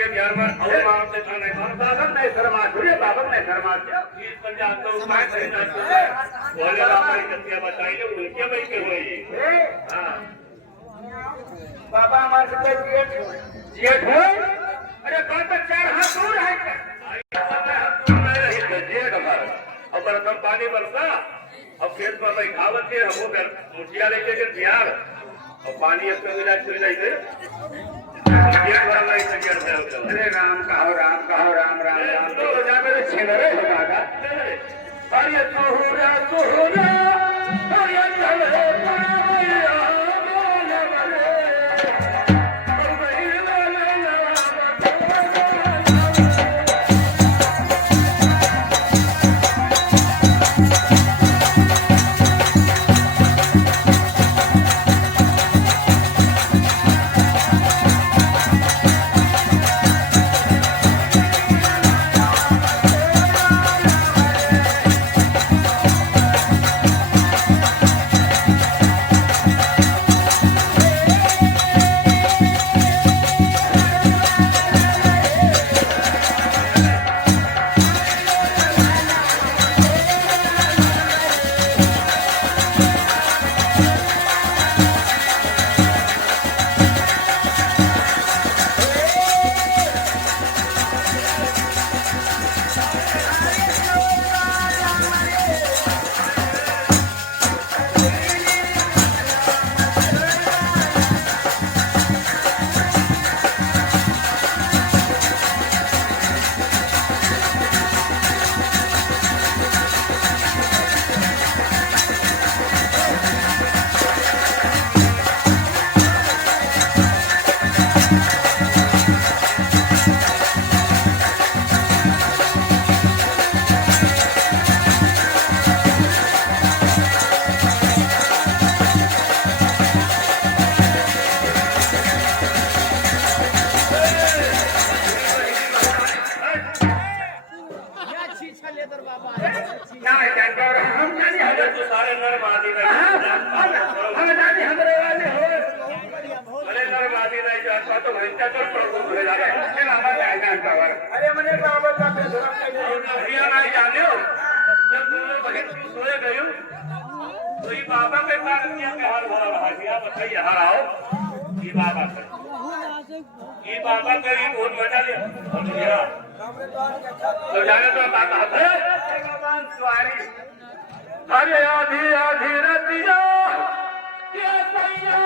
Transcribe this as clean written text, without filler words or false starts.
के ध्यान में और मारते खाने बाबक नाही शर्मा सूर्य बाबक नाही शर्मा इस पंजाब तो उपाय नहीं जाते हैं बोले हमारी कथिया बताइए उनके भाई के हुई हाँ बाबा हमारे जेठ हो अरे कौन तो 4 हाथ दूर है जेठ हमारा अब बर्तन पानी बरसा अब खेत में भाई खावत के हमको मुठिया लेके के बिहार और पानी अब तो मिला चुन नहीं थे जेठ भरा नहीं सके अरे राम कहो राम कहो राम राम राम तो जा मेरे छिनरे होगा अरे तोहरा तोहरा अरे चले पाया अरे मैंने बाबा का नहीं जाने हो जब तुम लोग बहन सोए गए तो ये बाबा के पास क्या हाल भरा रहा है आप बताइए यहाँ आओ ये बाबा करी बहुत मजा लिया तो जाने तो बात है अरे आधी आधी रतिया ये सैया